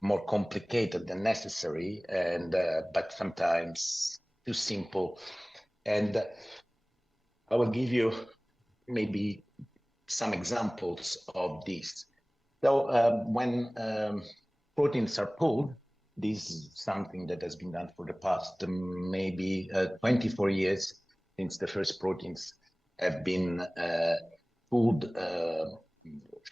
more complicated than necessary, and but sometimes too simple. And I will give you maybe some examples of this. So when proteins are pulled, this is something that has been done for the past maybe 24 years since the first proteins have been pulled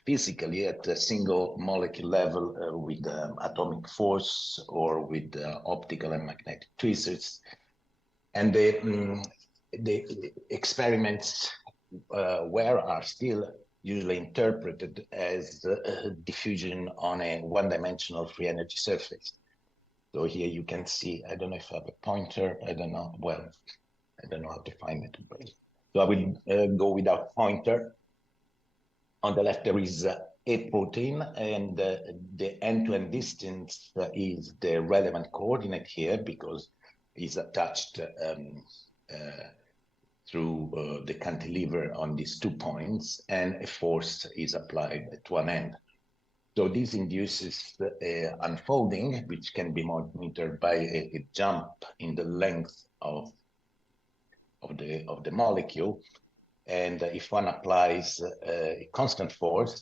physically at a single molecule level with atomic force or with optical and magnetic tweezers. And the experiments are still usually interpreted as diffusion on a one-dimensional free energy surface. So here you can see, I don't know if I have a pointer, I don't know, well, I don't know how to find it. So I will go without pointer. On the left, there is a protein, and the end-to-end distance is the relevant coordinate here because it's attached through the cantilever on these 2 points, and a force is applied at one end. So this induces unfolding, which can be monitored by a jump in the length of the molecule. And if one applies a constant force,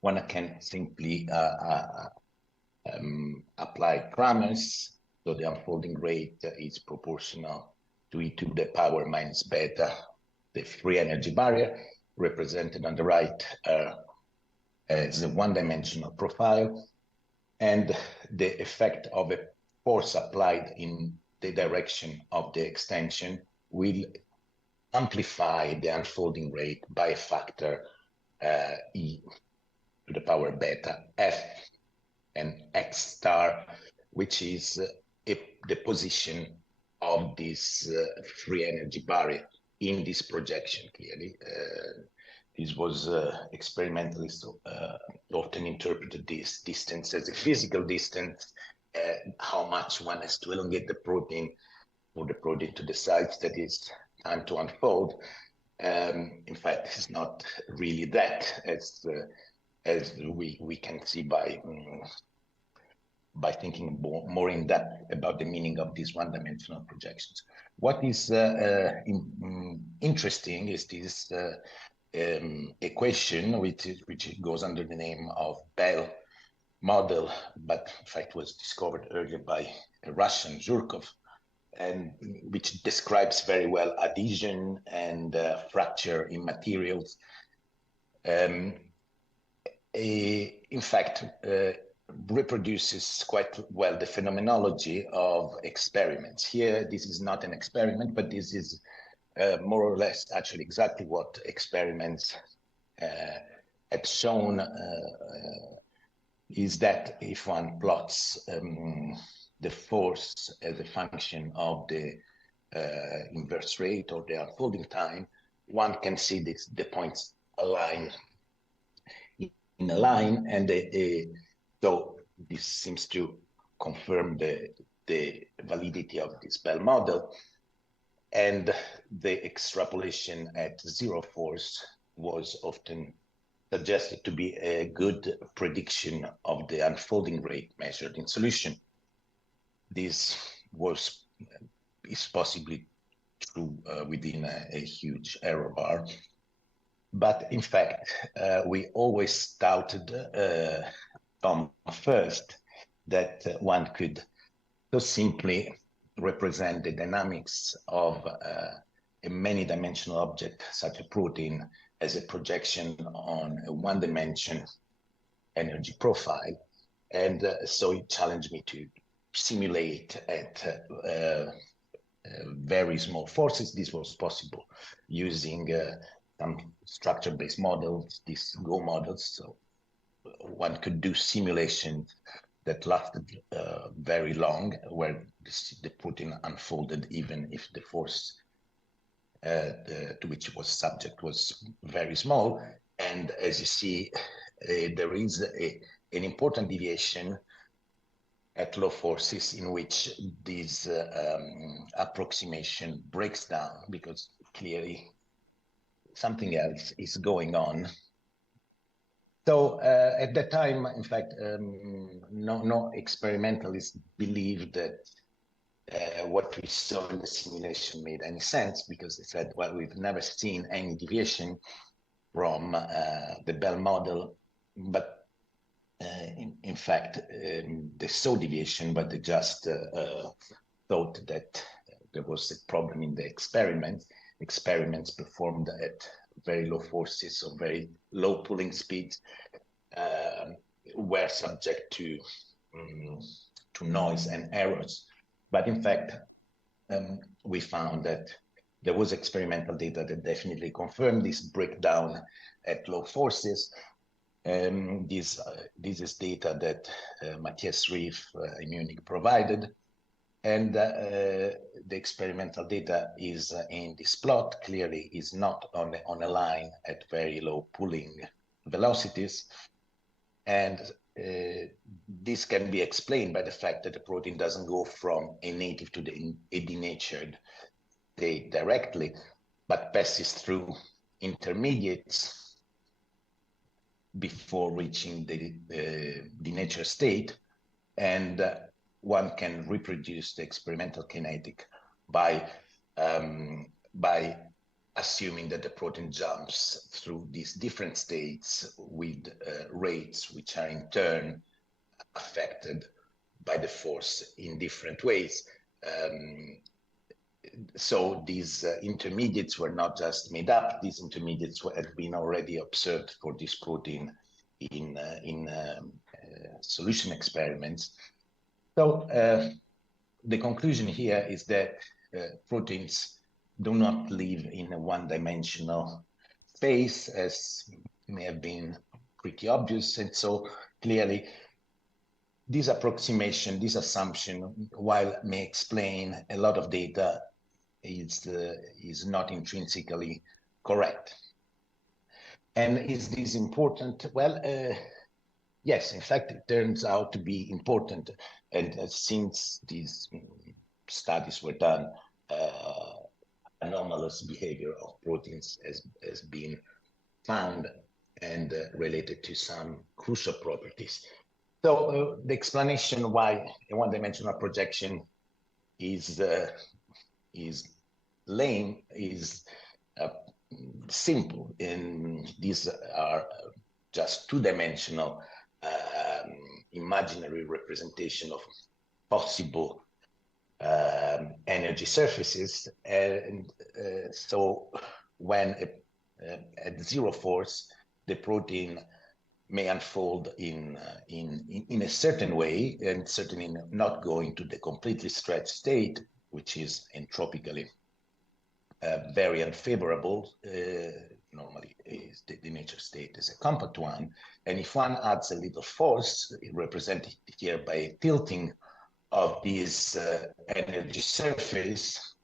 one can simply apply Kramers. So the unfolding rate is proportional to e to the power minus beta, the free energy barrier, represented on the right as a one-dimensional profile, and the effect of a force applied in the direction of the extension will amplify the unfolding rate by a factor e to the power beta f, and x star, which is the position of this free energy barrier in this projection. Clearly, this was experimentally often interpreted this distance as a physical distance, how much one has to elongate the protein for the protein to the size that is time to unfold. In fact, it's not really that, as we can see by thinking more in depth about the meaning of these one-dimensional projections. What is interesting is this equation, which goes under the name of Bell model, but in fact was discovered earlier by a Russian, Zhurkov, and which describes very well adhesion and fracture in materials. In fact, reproduces quite well the phenomenology of experiments. Here, this is not an experiment, but this is more or less actually exactly what experiments had shown, is that if one plots the force as a function of the inverse rate or the unfolding time, one can see the points align in a line, and so this seems to confirm the validity of this Bell model. And the extrapolation at zero force was often suggested to be a good prediction of the unfolding rate measured in solution. This is possibly true within a huge error bar. But in fact, we always doubted from first that one could so simply represent the dynamics of a many-dimensional object, such a protein, as a projection on a one-dimension energy profile. And so it challenged me to simulate at very small forces. This was possible using some structure-based models, these Go models. So one could do simulations that lasted very long, where the protein unfolded even if the force to which it was subject was very small. And as you see, there is an important deviation at low forces in which this approximation breaks down, because clearly something else is going on. So at that time, in fact, no experimentalists believed that what we saw in the simulation made any sense, because they said, well, we've never seen any deviation from the Bell model, but in fact, they saw deviation, but they just thought that there was a problem in the experiments. Experiments performed at very low forces or very low pulling speeds were subject to noise and errors. But in fact, we found that there was experimental data that definitely confirmed this breakdown at low forces. This is data that Matthias Reif in Munich provided. And the experimental data is in this plot, clearly is not on a line at very low pulling velocities. And this can be explained by the fact that the protein doesn't go from a native to a denatured state directly, but passes through intermediates before reaching the denatured state. And one can reproduce the experimental kinetic by assuming that the protein jumps through these different states with rates which are in turn affected by the force in different ways. So these intermediates were not just made up, these intermediates had been already observed for this protein in solution experiments. So the conclusion here is that proteins do not live in a one-dimensional space, as may have been pretty obvious. And so clearly, this approximation, this assumption, while may explain a lot of data, is not intrinsically correct. And is this important? Well, yes, in fact, it turns out to be important. And since these studies were done, anomalous behavior of proteins has been found and related to some crucial properties. So the explanation why a one-dimensional projection is lame is simple. And these are just two-dimensional imaginary representation of possible energy surfaces. And so when at zero force, the protein may unfold in a certain way, and certainly not going to the completely stretched state, which is entropically very unfavorable. Normally is the nature state is a compact one. And if one adds a little force, represented here by a tilting of this energy surface,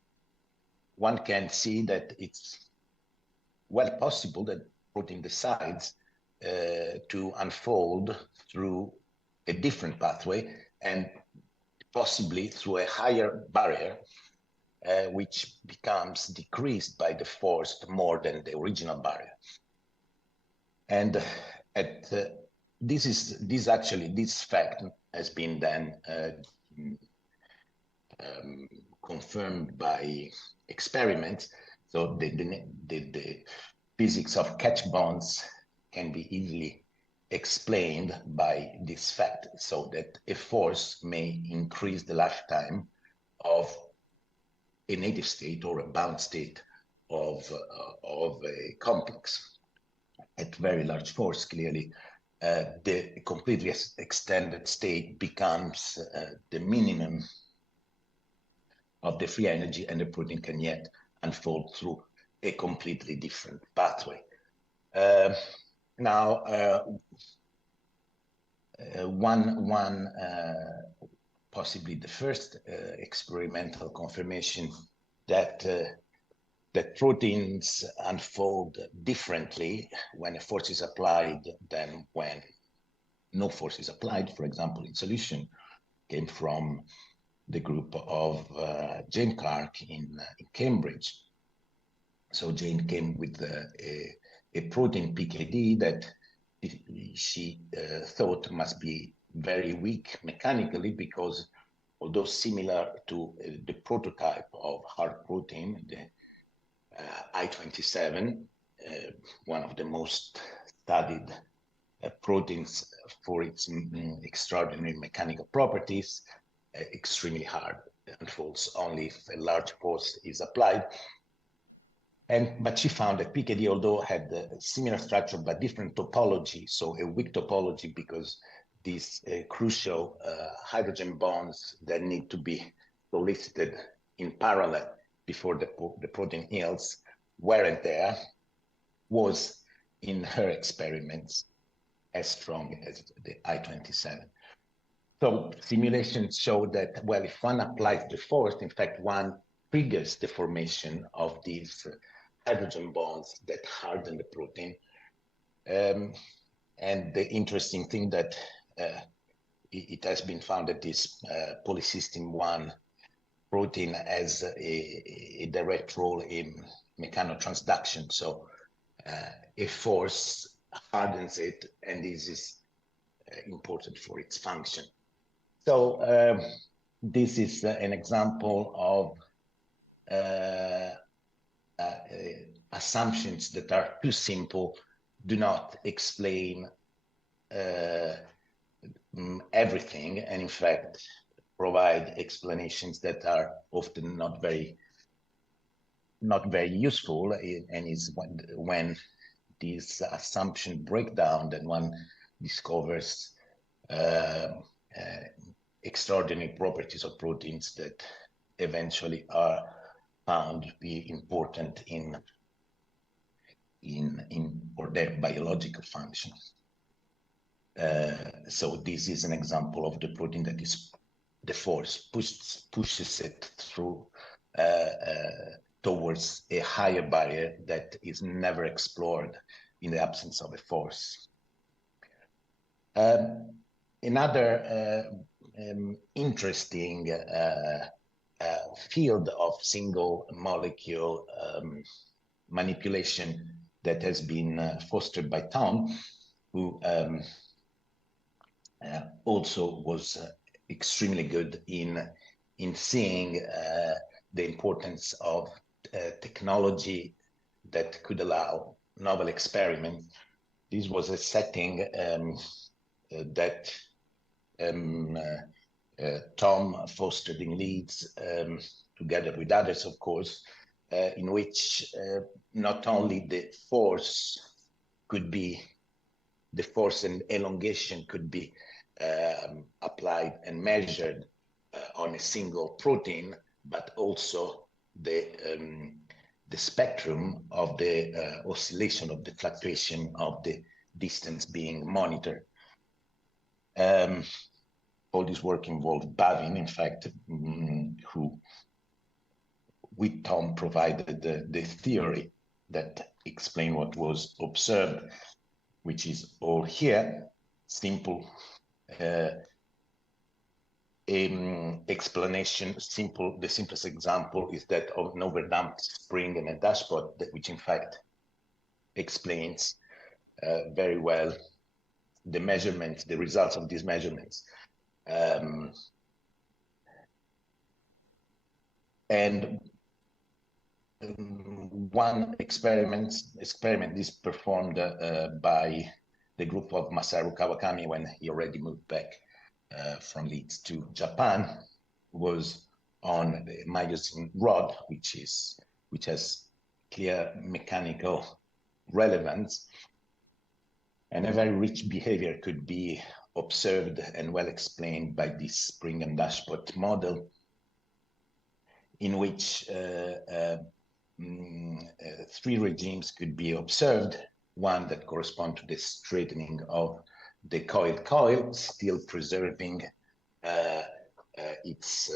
one can see that it's well possible that protein decides to unfold through a different pathway, and possibly through a higher barrier, which becomes decreased by the force more than the original barrier. And this fact has been then confirmed by experiments. So the physics of catch bonds can be easily explained by this fact, so that a force may increase the lifetime of a native state or a bound state of a complex. At very large force, clearly, the completely extended state becomes the minimum of the free energy, and the protein can yet unfold through a completely different pathway. Now, possibly the first experimental confirmation that that proteins unfold differently when a force is applied than when no force is applied, for example, in solution, came from the group of Jane Clark in Cambridge. So Jane came with a protein PKD that she thought must be very weak mechanically, because although similar to the prototype of hard protein, the I-27, one of the most studied proteins for its extraordinary mechanical properties, extremely hard, and falls only if a large force is applied. But she found that PKD, although had a similar structure but different topology, so a weak topology, because these crucial hydrogen bonds that need to be solicited in parallel before the protein yields weren't there, was in her experiments as strong as the I-27. So simulations show that, well, if one applies the force, in fact, one triggers the formation of these hydrogen bonds that harden the protein. And the interesting thing that it has been found that this polycystin 1 protein has a direct role in mechanotransduction. So a force hardens it, and this is important for its function. So this is an example of assumptions that are too simple, do not explain everything, and in fact provide explanations that are often not very useful. And is when these assumptions break down, then one discovers extraordinary properties of proteins that eventually are found to be important in or their biological function. So this is an example of the protein that is the force pushes it through towards a higher barrier that is never explored in the absence of a force. Another interesting field of single molecule manipulation that has been fostered by Tom, who also was extremely good in seeing the importance of technology that could allow novel experiments. This was a setting that Tom fostered in Leeds, together with others, of course, in which not only the force and elongation could be applied and measured on a single protein, but also the spectrum of the oscillation of the fluctuation of the distance being monitored. All this work involved Bavin, in fact, who with Tom provided the theory that explained what was observed, which is all here. Simple explanation. The simplest example is that of an overdamped spring and a dashpot, which in fact explains very well the measurements, the results of these measurements. And one experiment is performed by the group of Masaru Kawakami when he already moved back from Leeds to Japan, was on the myosin rod, which has clear mechanical relevance, and a very rich behavior could be observed and well explained by this spring and dashpot model, in which three regimes could be observed. One that corresponds to the straightening of the coil, still preserving its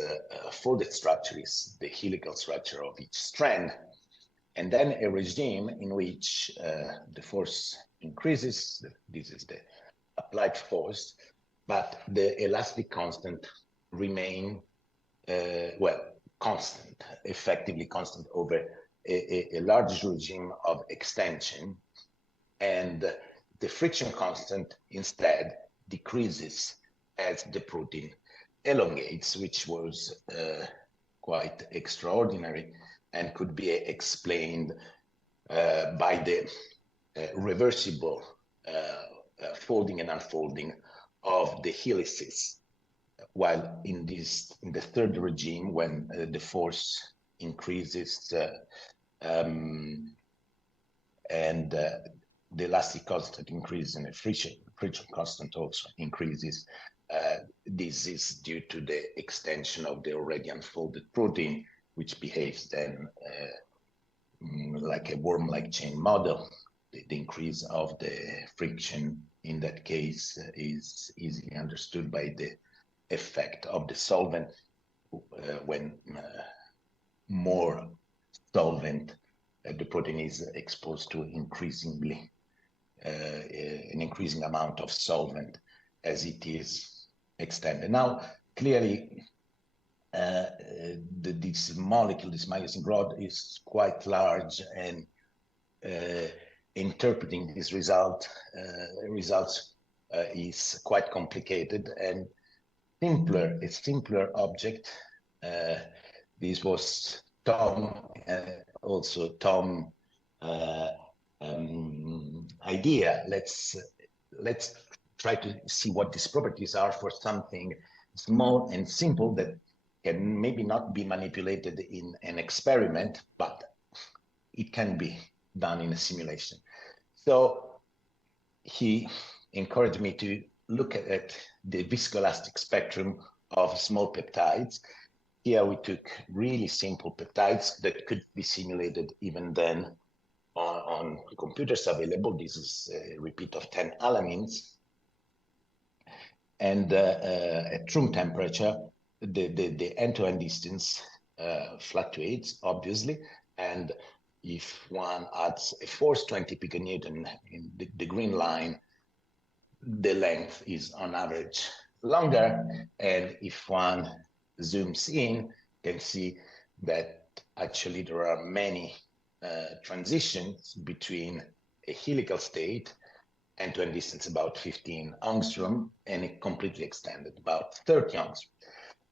folded structure, is the helical structure of each strand. And then a regime in which the force increases, this is the applied force, but the elastic constant remain, constant, effectively constant over a large regime of extension. And the friction constant instead decreases as the protein elongates, which was quite extraordinary and could be explained by the reversible folding and unfolding of the helices. While in the third regime, when the force increases and the elastic constant increases and the friction constant also increases, this is due to the extension of the already unfolded protein, which behaves then like a worm-like chain model. The increase of the friction in that case is easily understood by the effect of the solvent. When more solvent the protein is exposed to an increasing amount of solvent as it is extended. Now, clearly, this molecule, this myosin rod, is quite large, and interpreting these results is quite complicated. And a simpler object. This was Tom idea. Let's try to see what these properties are for something small and simple that can maybe not be manipulated in an experiment, but it can be done in a simulation. So he encouraged me to look at the viscoelastic spectrum of small peptides. Here we took really simple peptides that could be simulated even then on computers available. This is a repeat of 10 alanines. And at room temperature, the end-to-end distance fluctuates, obviously. And if one adds a force 20 piconewton in the green line, the length is on average longer. And if one zooms in, you can see that actually there are many transitions between a helical state, end-to-end distance about 15 angstrom, and it completely extended about 30 angstrom.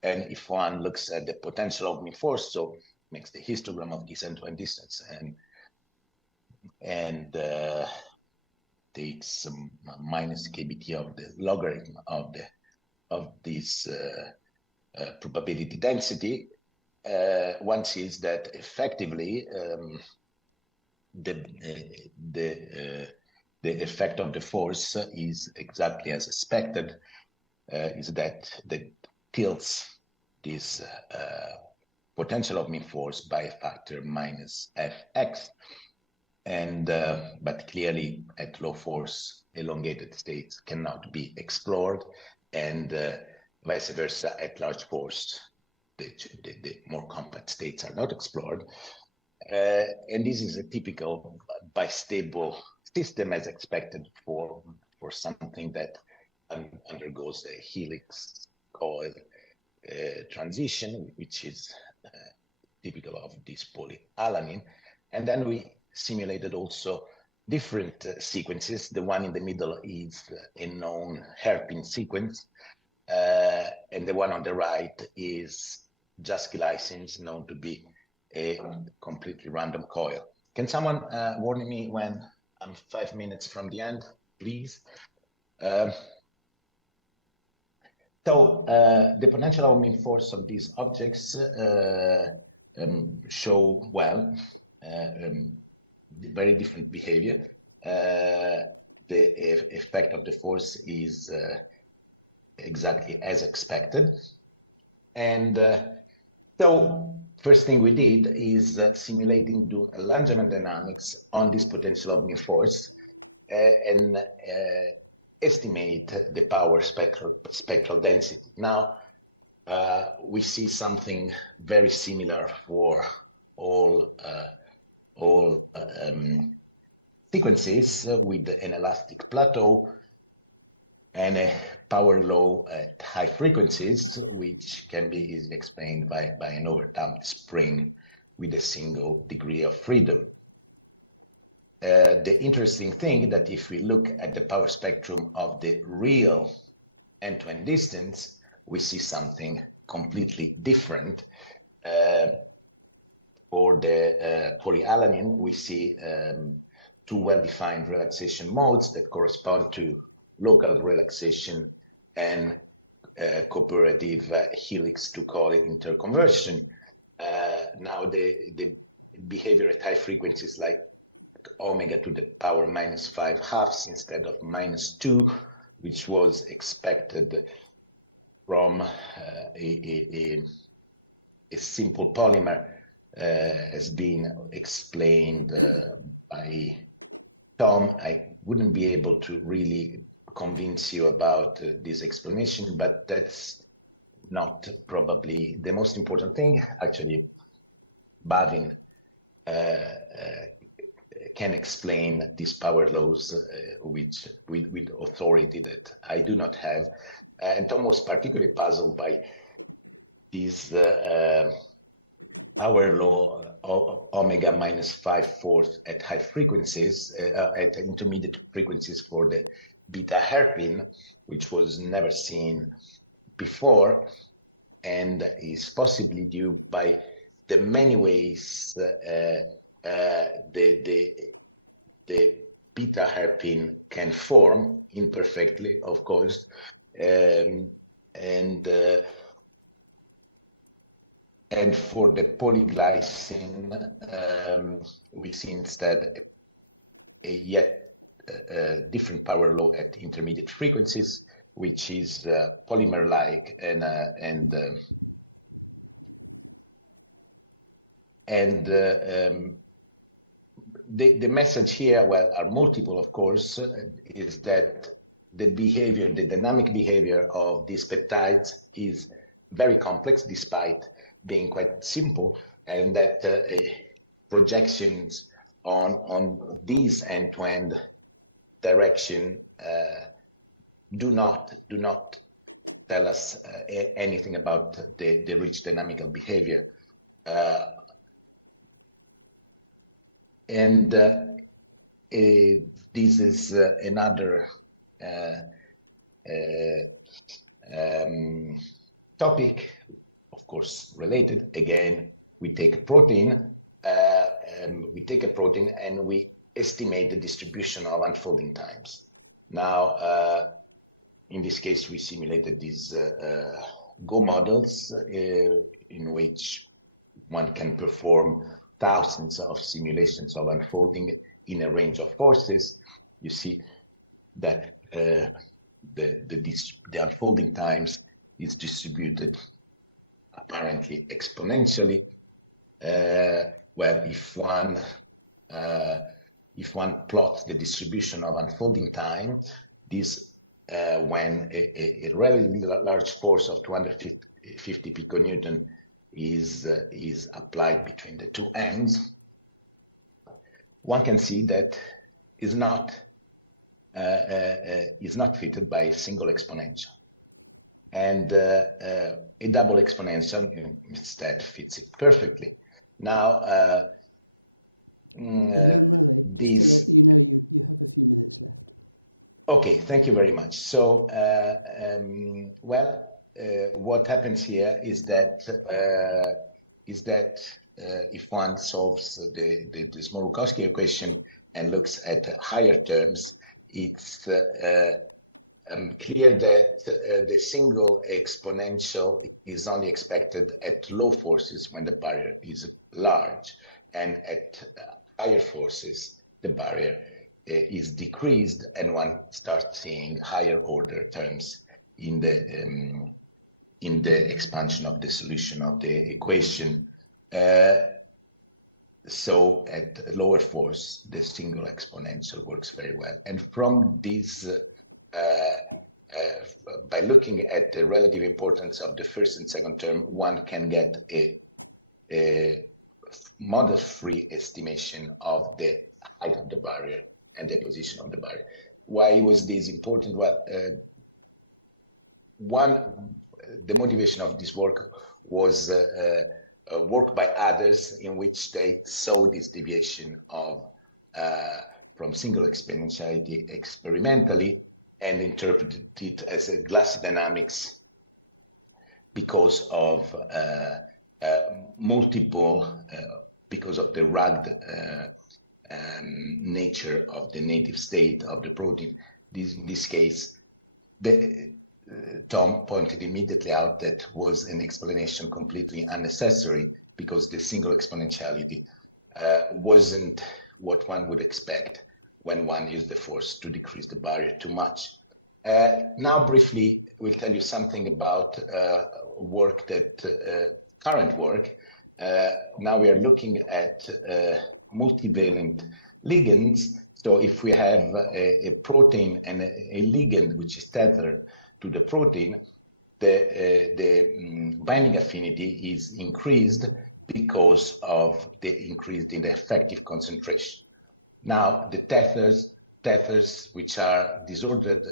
And if one looks at the potential opening force, so makes the histogram of this end-to-end distance and takes minus kbt of the logarithm of this probability density, one sees that effectively the effect of the force is exactly as expected, is that tilts this potential opening force by a factor minus fx. And but clearly at low force, elongated states cannot be explored, and vice versa at large force, the more compact states are not explored. And this is a typical bistable system as expected for something that undergoes a helix coil transition, which is typical of this polyalanine. And then we simulated also different sequences. The one in the middle is a known hairpin sequence, and the one on the right is just glycines, known to be a completely random coil. Can someone warn me when I'm 5 minutes from the end, please? So the potential opening force of these objects show well very different behavior. The effect of the force is exactly as expected. And so first thing we did is simulating Langevin dynamics on this potential opening force and estimate the power spectral density. Now we see something very similar for all sequences with an elastic plateau and a power law at high frequencies, which can be easily explained by an overdamped spring with a single degree of freedom. the interesting thing that if we look at the power spectrum of the real end-to-end distance, we see something completely different. For the polyalanine, we see two well-defined relaxation modes that correspond to local relaxation and cooperative helix to collet interconversion. Now the behavior at high frequencies like omega to the power -5/2 instead of -2, which was expected from a simple polymer, has been explained by Tom. I wouldn't be able to really convince you about this explanation, but that's not probably the most important thing. Actually, Bavin can explain these power laws with authority that I do not have. And Tom was particularly puzzled by this power law of omega -5/4 at high frequencies, at intermediate frequencies for the beta hairpin, which was never seen before, and is possibly due by the many ways the beta hairpin can form imperfectly, of course, and for the polyglycine, we see instead a yet different power law at intermediate frequencies, which is polymer-like the message here, well, are multiple, of course, is that the behavior, the dynamic behavior of these peptides is very complex, despite being quite simple, and that projections on these end-to-end direction do not tell us anything about the rich dynamical behavior. And this is another topic, of course, related. Again, we take a protein, and we estimate the distribution of unfolding times. Now, in this case, we simulated these Go models in which one can perform thousands of simulations of unfolding in a range of forces. You see that the unfolding times is distributed apparently exponentially. Well, if one plots the distribution of unfolding time, this when a relatively large force of 250 piconewton is applied between the two ends, one can see that is not fitted by a single exponential, and a double exponential instead fits it perfectly. Now, okay, thank you very much. So, what happens here is that if one solves the Smolukowski equation and looks at higher terms, it's clear that the single exponential is only expected at low forces when the barrier is large, and at higher forces the barrier is decreased, and one starts seeing higher order terms in the expansion of the solution of the equation. So at lower force, the single exponential works very well. And from this, by looking at the relative importance of the first and second term, one can get a model-free estimation of the height of the barrier and the position of the barrier. Why was this important? Well, the motivation of this work was work by others in which they saw this deviation of from single exponentiality experimentally and interpreted it as a glassy dynamics because of because of the rugged nature of the native state of the protein. In this case, Tom pointed immediately out that was an explanation completely unnecessary, because the single exponentiality wasn't what one would expect when one used the force to decrease the barrier too much. Now, briefly, we'll tell you something about work that current work. Now we are looking at multivalent ligands. So if we have a protein and a ligand which is tethered to the protein, the binding affinity is increased because of the increase in the effective concentration. Now, the tethers which are disordered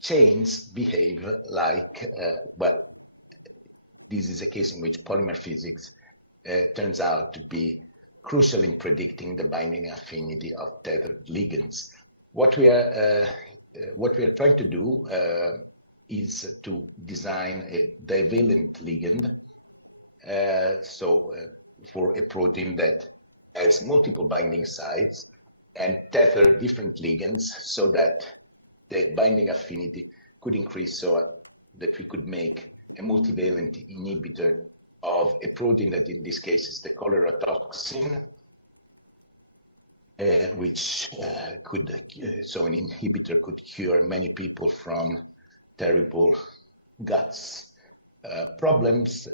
chains behave like, well, this is a case in which polymer physics turns out to be crucial in predicting the binding affinity of tethered ligands. What we are trying to do is to design a divalent ligand, for a protein that has multiple binding sites, and tether different ligands so that the binding affinity could increase, so that we could make a multivalent inhibitor of a protein that in this case is the cholera toxin, which so an inhibitor could cure many people from terrible guts problems.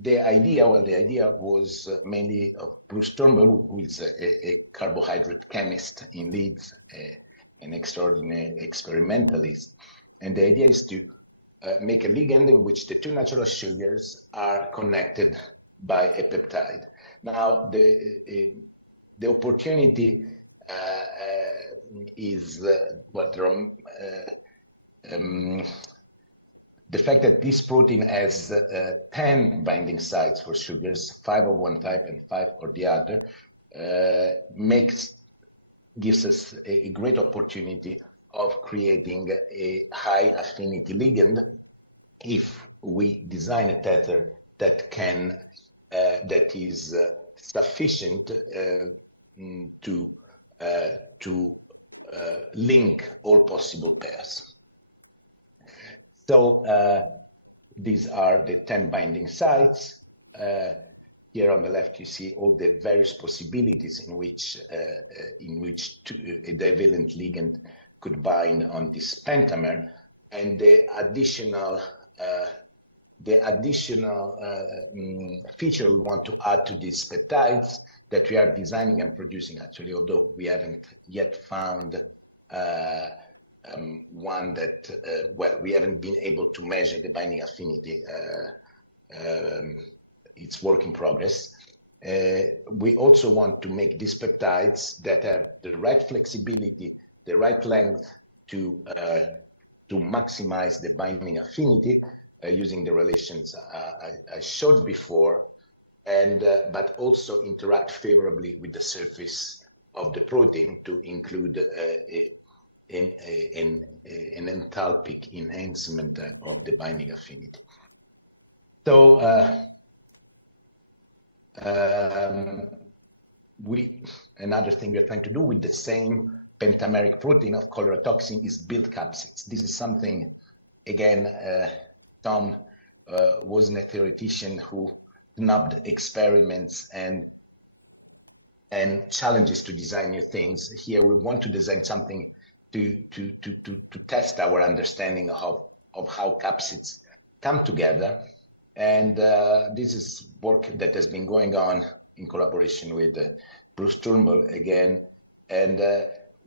The idea was mainly of Bruce Turnbull, who is a carbohydrate chemist in Leeds, an extraordinary experimentalist. And the idea is to make a ligand in which the two natural sugars are connected by a peptide. Now, the opportunity is the fact that this protein has 10 binding sites for sugars, 5 of one type and 5 of the other, gives us a great opportunity of creating a high affinity ligand if we design a tether that can that is sufficient to link all possible pairs. So these are the 10 binding sites. Here on the left, you see all the various possibilities in which a divalent ligand could bind on this pentamer, and the additional feature we want to add to these peptides that we are designing and producing, actually, although we haven't yet found one that, we haven't been able to measure the binding affinity. It's work in progress. We also want to make these peptides that have the right flexibility, the right length to maximize the binding affinity using the relations I showed before, and but also interact favorably with the surface of the protein to include an enthalpic enhancement of the binding affinity. So another thing we're trying to do with the same pentameric protein of cholera toxin is build capsids. This is something, again, Tom wasn't a theoretician who snubbed experiments and challenges to design new things. Here we want to design something to test our understanding of how capsids come together. And this is work that has been going on in collaboration with Bruce Turnbull again. And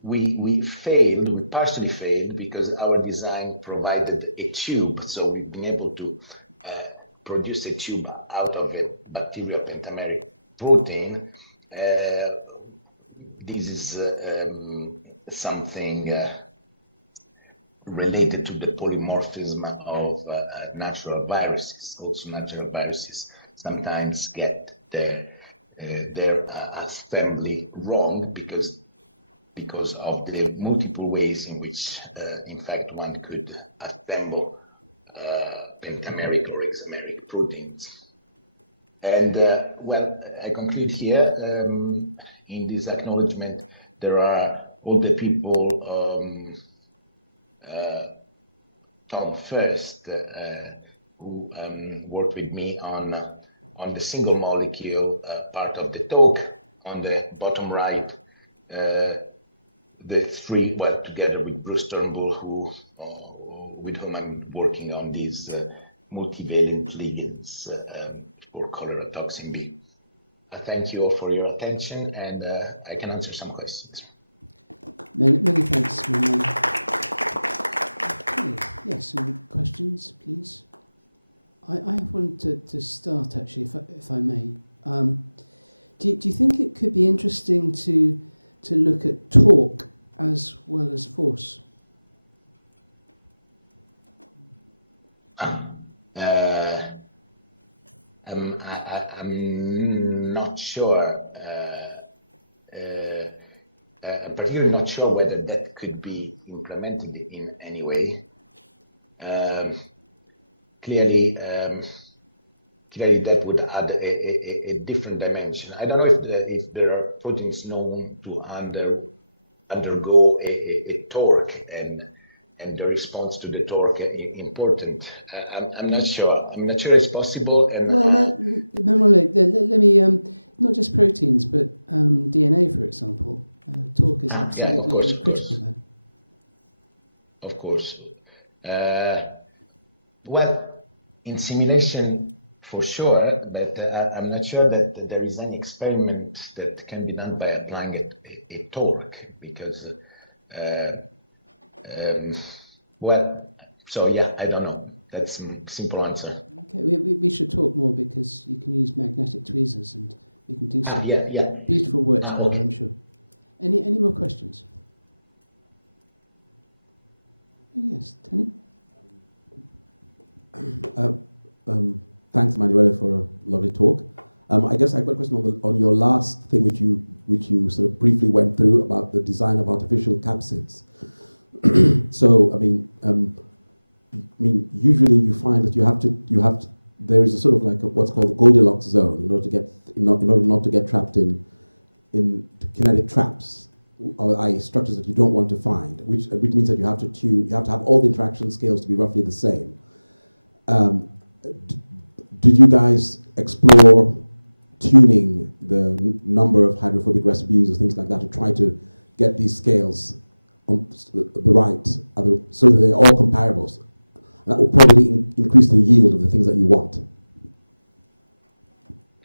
we partially failed because our design provided a tube. So we've been able to produce a tube out of a bacterial pentameric protein. This is something related to the polymorphism of natural viruses. Also, natural viruses sometimes get their their assembly wrong because of the multiple ways in which, in fact, one could assemble pentameric or hexameric proteins. And well, I conclude here. In this acknowledgement, there are all the people, Tom first, who worked with me on the single molecule part of the talk. On the bottom right, the three, well, together with Bruce Turnbull, with whom I'm working on these multivalent ligands for cholera toxin B. I thank you all for your attention, and I can answer some questions. I'm not sure. I'm particularly not sure whether that could be implemented in any way. Clearly, that would add a different dimension. I don't know if there are proteins known to undergo a torque and the response to the torque important. I'm not sure. I'm not sure it's possible. And yeah, of course. Well, in simulation for sure, but I'm not sure that there is any experiment that can be done by applying a torque because, well, so yeah, I don't know. That's a simple answer. Yeah. Okay.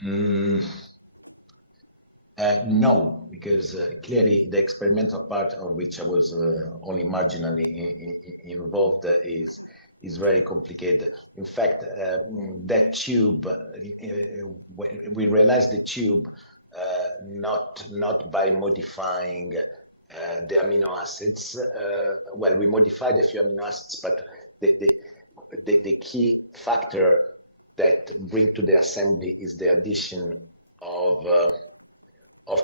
Mm, no, because clearly the experimental part on which I was only marginally involved is very complicated. In fact, that tube, we realized the tube not by modifying the amino acids. Well, we modified a few amino acids, but the key factor that bring to the assembly is the addition of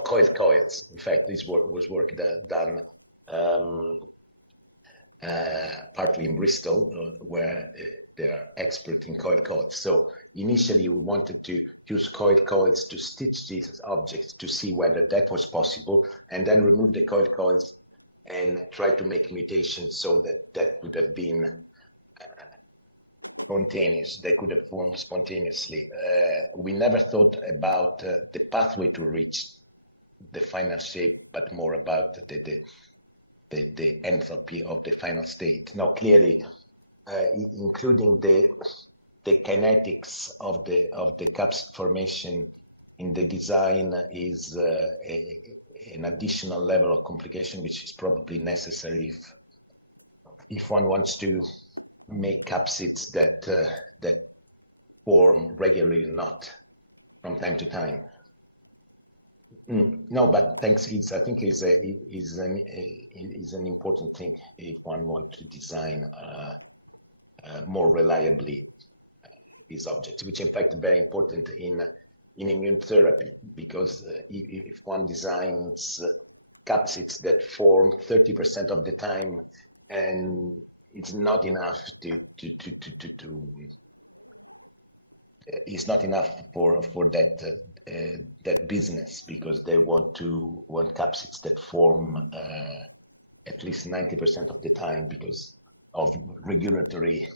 coiled coils. In fact, this was work done partly in Bristol, where they are expert in coiled coils. So initially, we wanted to use coiled coils to stitch these objects to see whether that was possible, and then remove the coiled coils and try to make mutations so that would have been spontaneous. They could have formed spontaneously. We never thought about the pathway to reach the final shape, but more about the enthalpy of the final state. Now, clearly, including the kinetics of the capsid formation in the design is an additional level of complication, which is probably necessary if one wants to make capsids that form regularly, not from time to time. No, but thanks. I think is an important thing if one wants to design more reliably these objects, which in fact is very important in in immune therapy, because if one designs capsids that form 30% of the time, and it's not enough it's not enough for that business, because they want capsids that form at least 90% of the time, because of regulatory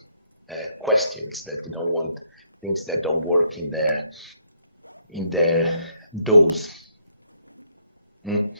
questions, that they don't want things that don't work in their dose. Mm.